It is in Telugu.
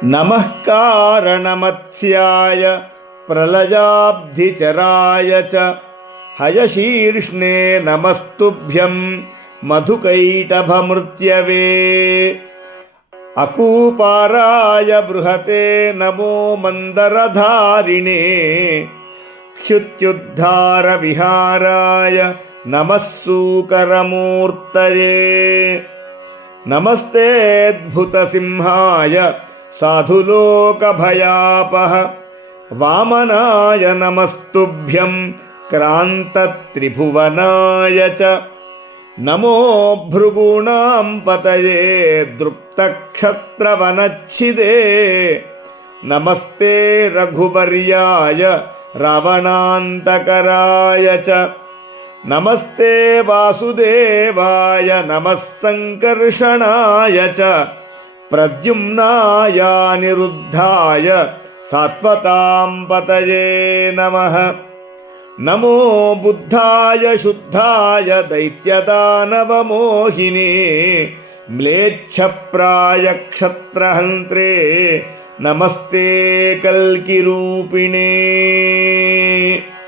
నమః కారణమత్స్యాయ ప్రళయాబ్ధిచరాయ చ హయశీర్ష్ణే నమస్తుభ్యం మధుకైటభమృత్యవే అకూపారాయ బృహతే నమో మందరధారిణే క్షుత్యుద్ధార విహారాయ నమః సూకరమూర్తయే నమస్తేద్భుతసింహాయ సాధులోకభయాపహ వామనాయ నమస్తుభ్యం క్రాంతత్రిభువనాయ చ నమో భృగూణాం పతయే దృప్తక్షత్రవనచ్ఛిదే నమస్తే రఘువర్యాయ రావణాంతకరాయ చ నమస్తే వాసుదేవాయ నమః సంకర్షణాయ చ ప్రద్యుమ్నాయ నిరుద్ధాయ సాత్వతాం పతయే నమః నమో బుద్ధాయ శుద్ధాయ దైత్యదానవమోహినే మ్లేచ్ఛప్రాయ క్షత్రహంత్రే నమస్తే కల్కిరూపిణే.